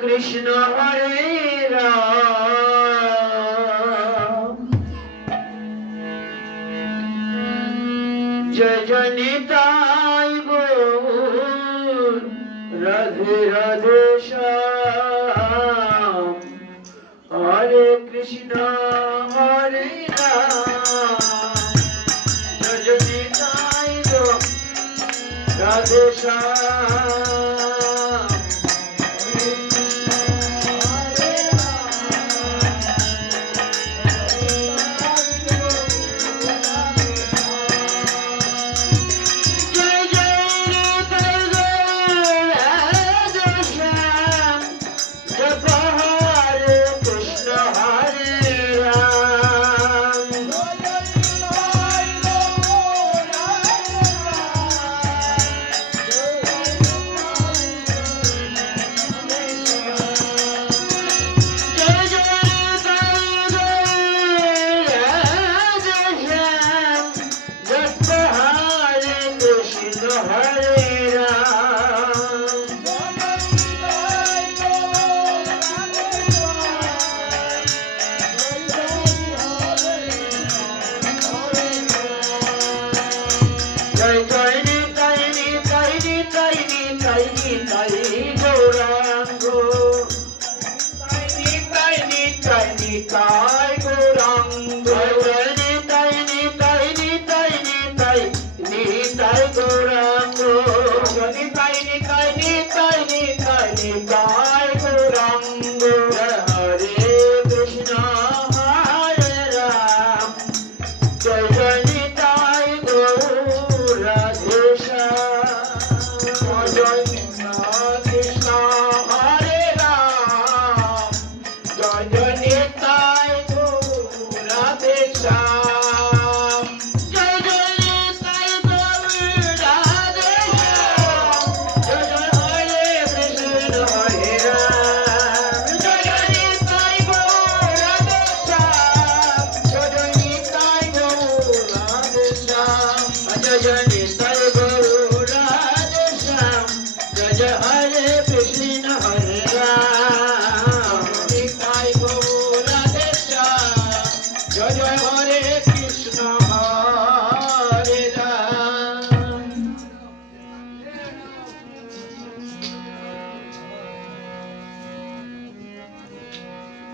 Krishna Hare Ram Jai Jai Nitai Gaur Radhe Radhe Shyam Hare Krishna Hare Ram Jai Jai Nitai Gaur Radhe Shyam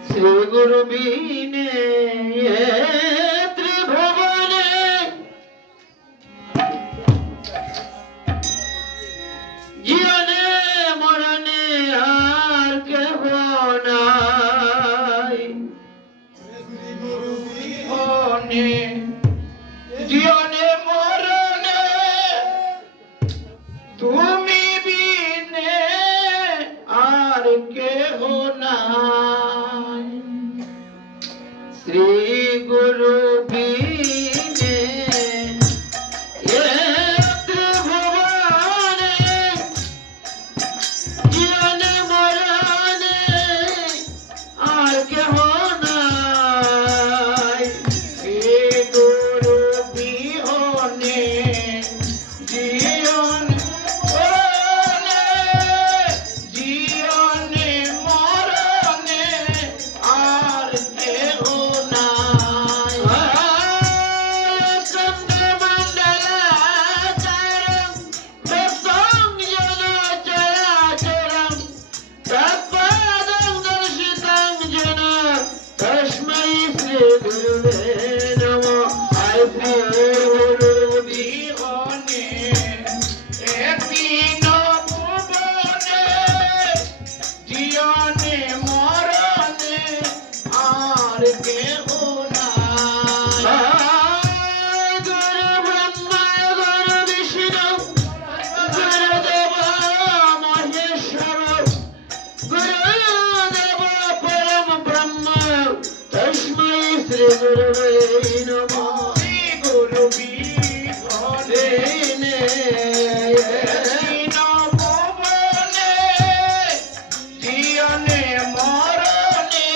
Sri Guru Bine Tribhuvane Jiyane Morane Ar Keho Nai Sri Guru Bine Jiyane Morane Tumi Bine Ar Keho Nai Sri Guru Bine Tribhuvane Jiyane Morane Ar Keho Nai Sri Guru Bihone Jiyon Morane Jiyane Morane Ar Keho Nai Sande Mandala Charam Vesam Jana Characharam Tapadam Darshitam Jana Tasmai Sri Guruve Namo I Sri Guru Bihone দীন ভুবনে জীবনে মরণে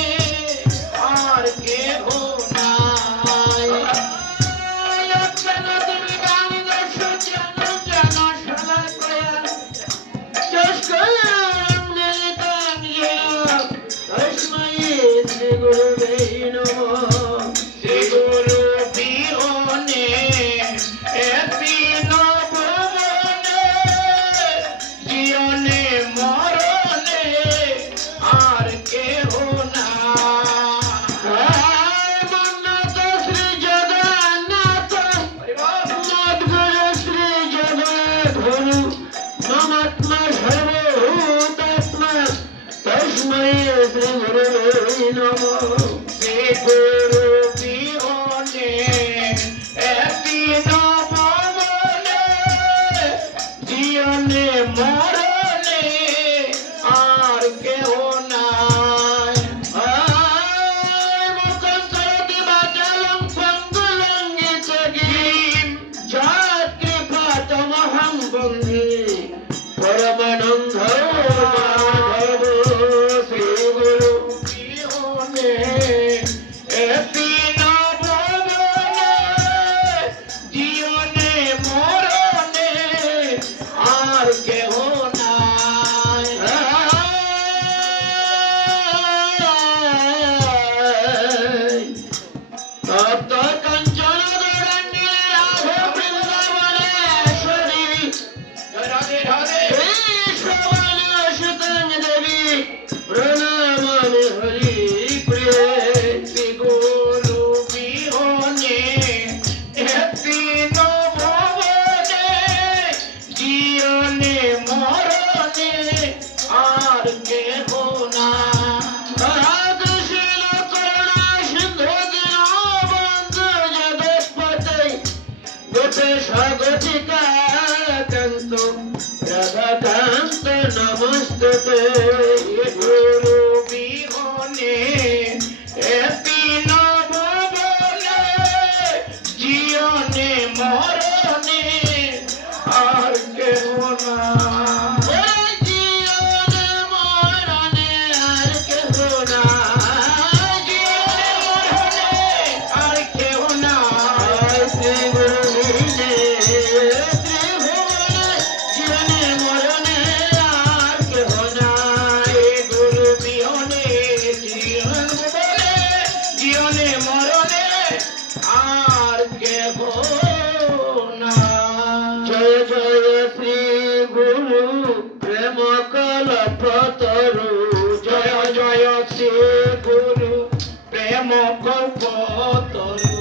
আর কেহ নাই। লক্ষণ তুমি গান দর্শ জন জন সলা কয়া চস্করং নিতাং জন তস্मै শ্রী গুরুবে নমঃ। শ্রী গুরু বিহনে দীন ভুবনে জীবনে মরণে আর কেহ নাই। মন্নত শ্রী জগন্নাথ মদ্গুরু শ্রী জগদ্গুরু মমাত্মা সর্বভূতাত্মা তস্मै শ্রী গুরুবে নমঃ। শ্রী গুরু বিহনে দীন ভুবনে জীবনে মরণে আর কেহ নাই। মুখন্তরতি বাচালং পঙ্গুলঙ্গিত গিরিম যৎকৃপাতমহং বন্দে পরমানন্দ মাধব। শ্রী গুরু বিহনে দীন ভুবনে জীবনে মরণে আর কেহ নাই। তপ্ত কাঞ্চন গৌরাঙ্গী রাধে বৃন্দাবনেশ্বরী রাধে রাধে শ্রবণসুতং দেবী প্রণমামি হরি প্রিয়ে। শ্রী গুরু বিহনে দীন ভুবনে জীবনে মরণে আর কেহ নাই। কৃষ্ণ করুণা সিন্ধু দীনবন্ধু জগৎপতে গোপেশ গোপিকা কান্ত রাধাকান্ত নমস্তুতে। গুরু বিহনে দীন ভুবনে জীবনে মরণে আর কেহ নাই। জীবনে মরণে আর কেহ নাই। জীবনে মরণে আর কেহ নাই। শ্রী গুরু বিহনে ত্রিভুবনে জীবনে মরণে আর কেহ নাই। গুরু বিহনে ত্রিভুবনে জীবনে মরণে আর কেহ নাই। জয় জয় শ্রী গুরু প্রেম কল্পতরু। জয় জয় শ্রী গুরু প্রেম কল্পতরু।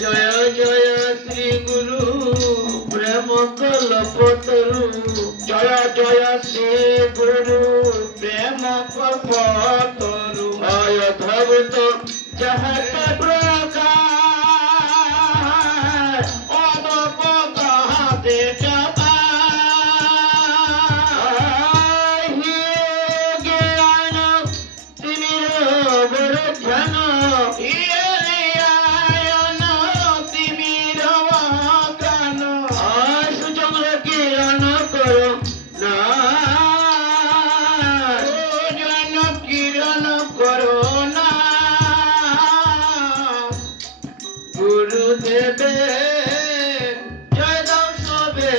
জয় জয় শ্রী গুরু প্রেম কল্পতরু। জয় জয় শ্রী গুরু প্রেম কল্পতরু। অদ্ভুত জগত প্রকাশ অদপ কহাতে জ্ঞান তিমির বড় ধ্যান আয়ন তিমির গান সুচন্দ্র কিরণ কর না কিরণ করো না। গুরুদেবে জয় দাও সবে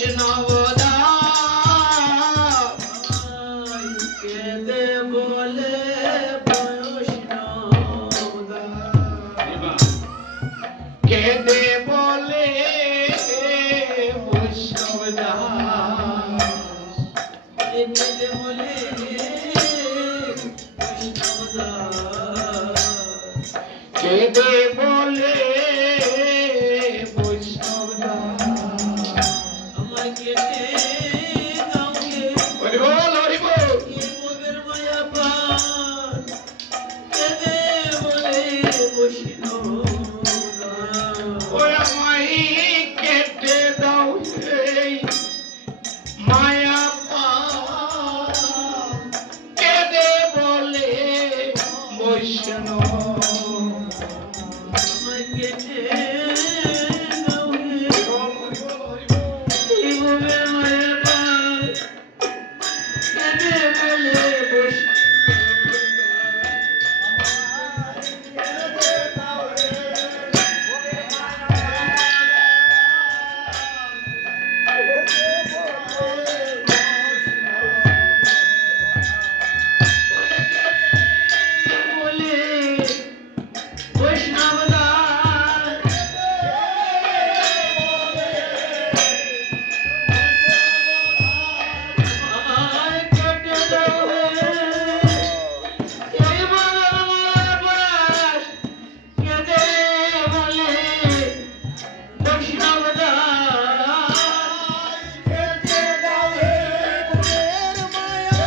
বৈষ্ণব দাস কেঁদে বলে বৈষ্ণব দাস কেঁদে বলে বৈষ্ণব দাস কেঁদে বলে বৈষ্ণব দাস কেঁদে বলে বৈষ্ণব দাস আমায় কেটে দাও গে হরি বল হরি বল এ মোদের মায়া পান কেঁদে বলে বৈষ্ণব দাস ওই আমায় কেটে দাও সেই মায়া পান কেঁদে বলে বৈষ্ণব আমায় কেটে দাও গে এই মোদের মায়া পান কেঁদে বলে বৈষ্ণব বলে বৈষ্ণব দাস আমায় কেটে দাও হে এই মনের মায়া পাশ কেঁদে বলে বৈষ্ণব দাস কেটে দাও হে মনের মায়া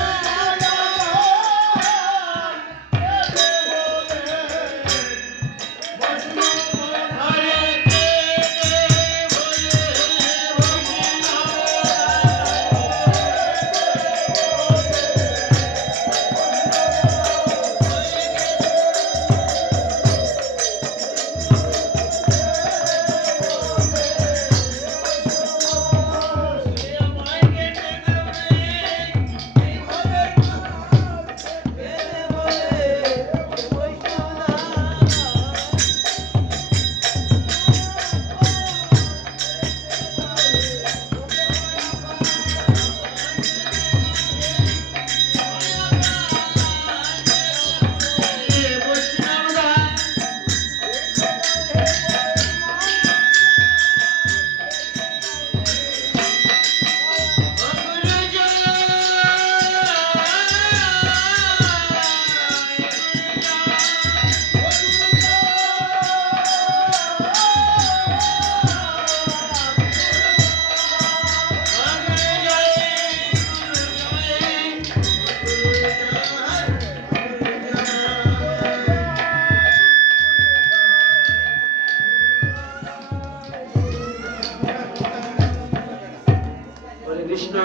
কৃষ্ণ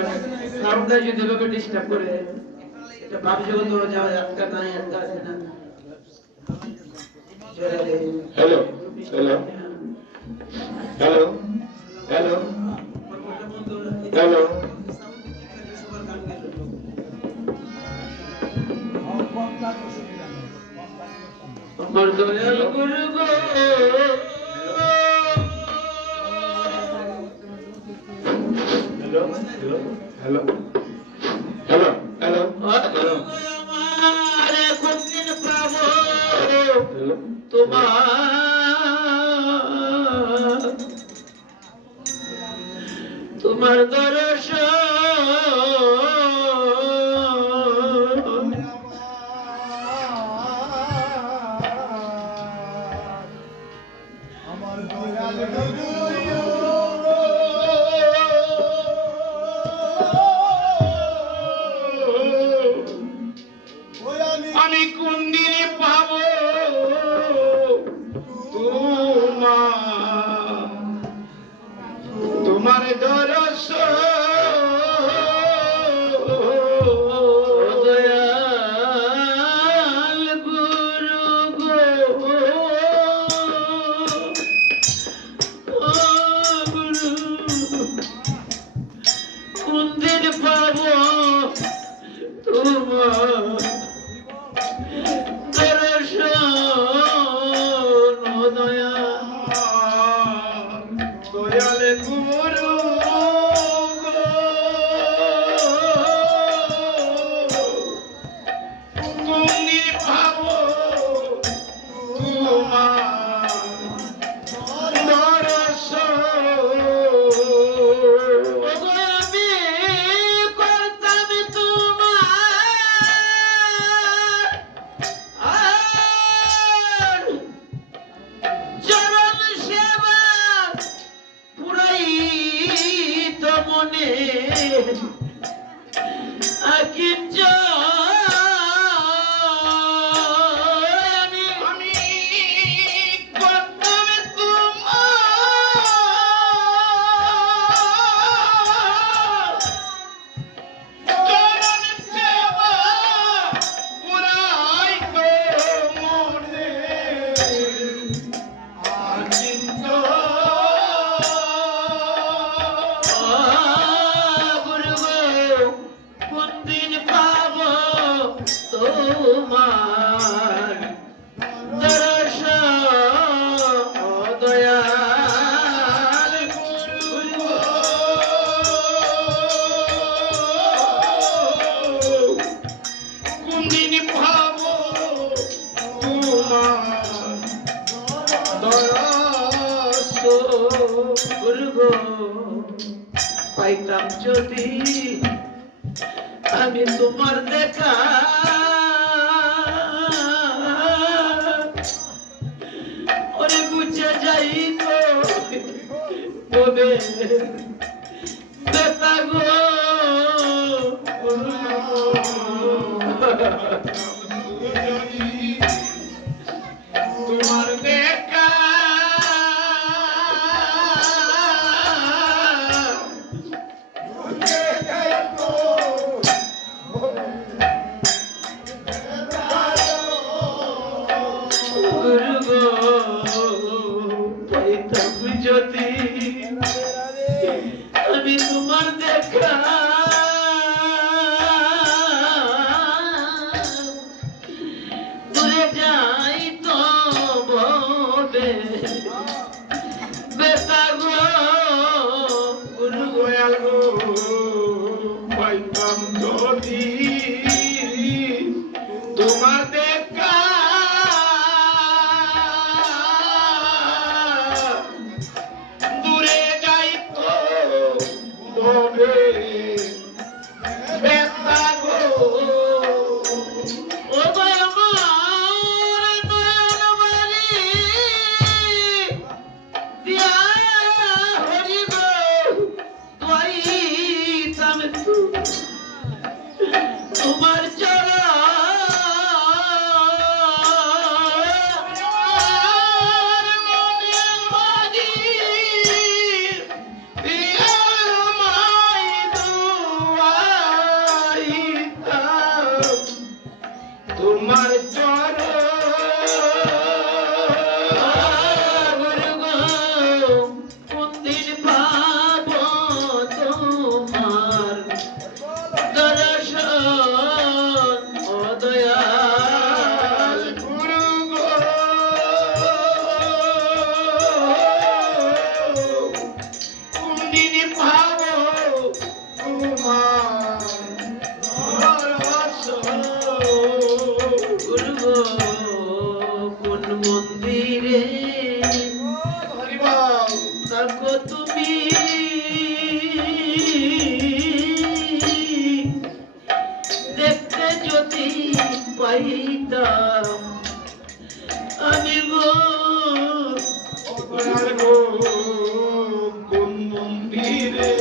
সারদা যদি লোকে ডিস্টার্ব করে এটা ভাব জগৎ যাওয়া আটকা নাই আটকা আছে না hello hello hello hello hello আমার দয়াল গুরু গো hello hello hello hello hello আমার কোনদিন পাবো হ্যালো তোমার দর্শন আমার দয়াল গুরু আমি কোন দিনে পাবো তোমার দয়াল গুরু গো ও গুরু কোনদিন পাবো তোমার দর্শন দয়া দয়াল গুরু কিঞ্চা আমি করতাম তোমার চরণ সেবা পুরাই তো মনে আজিন্ত গুরু গো কোন দিন পাবো তোমার দর্শন ও দয়াল গুরু গো কোনদিন ভাবো তোমার দয়াস গুরু গো পাইতাম যদি আমি তোমার দেখা ওরে বুঝে যাই তো বলে বেতা গো গুরু তোমার দেখা গুরু গো পাইতাম যদি আমি তোমার দেখা দূরে যাই তো বলে বেতা গো গুরু গো দয়াল গো পাইতাম যদি তোমার দেখা দূরে যাইতো তবে ব্যথা গো ও ভাই আমার নয়ন বাড়ি দিয়া হরি গো পাইতাম তোমার চরণ আমার মনের মাঝি পিয়ার মাই দুয়াইতাম তোমার চরণ গুরু গো কোন দিন পাবো তোমার দর্শন ও দয়াল গুরু গো কোনদিন ভাবো তোমার দর্শন গুরু গো কোন মন্দিরে হরিবল থাকো তুমি দেখতে যদি পাইতাম আমি গো আপনার গো কোন মন্দিরে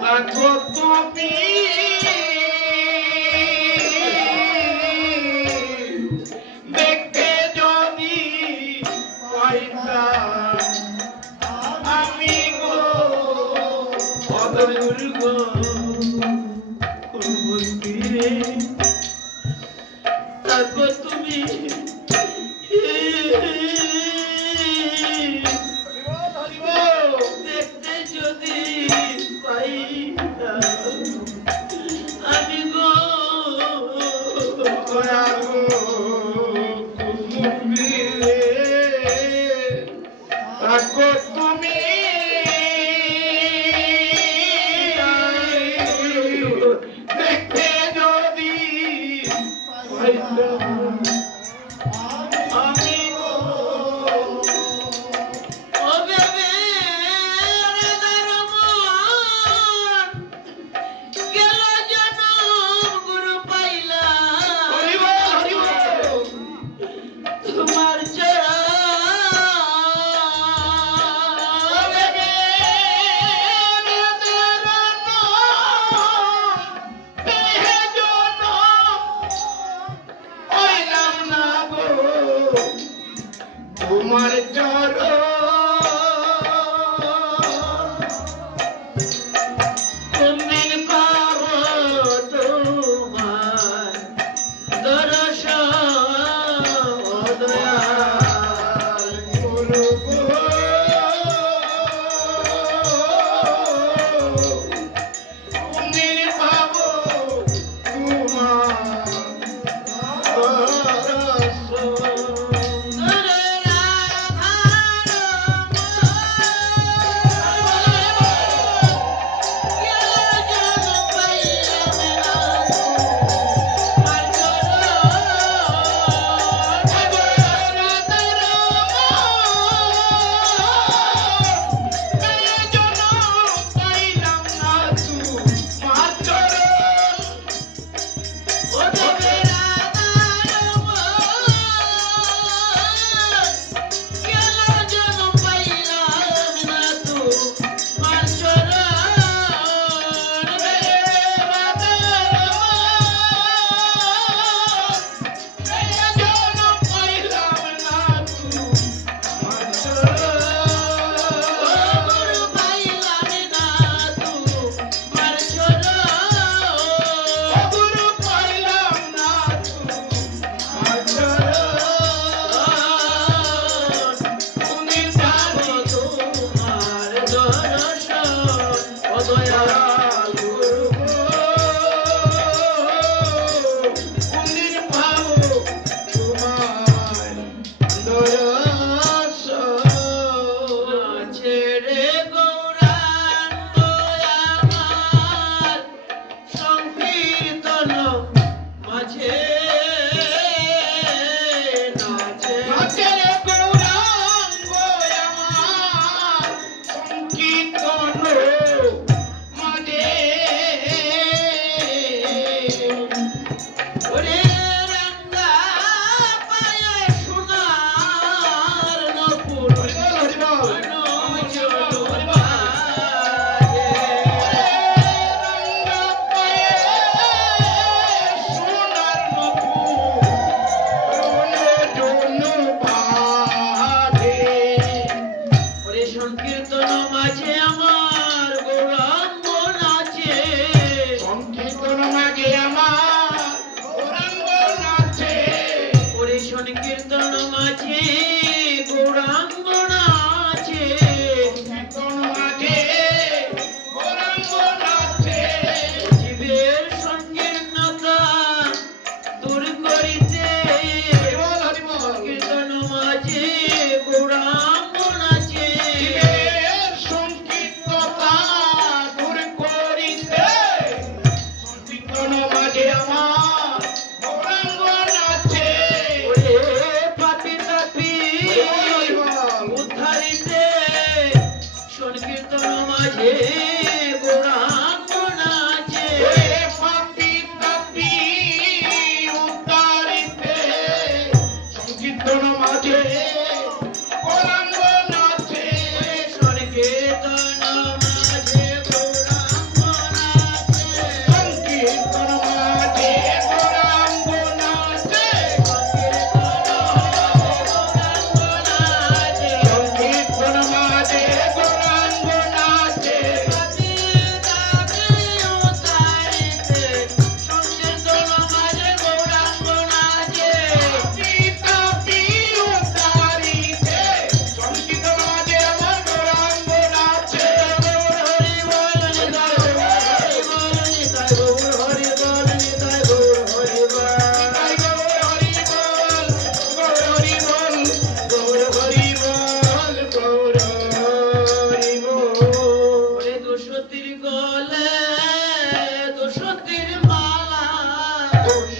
থাকো তুমি দেখতে যদি পাইতাম আমি গো গুরু গো কোন মন্দিরে থাকো তুমি দেখতে যদি পাইতাম আমি গো দয়াল গো কোন মন্দিরে থাকো তুমি দেখতে যদি দয়াল গুরু কোনদিন পাবো তোমার দর্শন ছেড়ে গৌরাঙ্গ আমার সংকীর্তন মাঝে নাচে নাচের গৌরাঙ্গ আমার সংকীর্তন মাঝে ওরে রাঙ্গা পায়ে সোনার নপুর ওরে সংকীর্তন মাঝে আমার গৌরাঙ্গ নাচে ওরে সংকীর্তন মাঝে গৌরাঙ্গ নাচে জীবের সংকীর্ণতা দূর করিতে সংকীর্তন মাঝে গৌরাঙ্গ নাচে আমার গৌরাঙ্গ নাচে ওরে পাপি তাপি উদ্ধারিতে সংকীর্তন মাঝে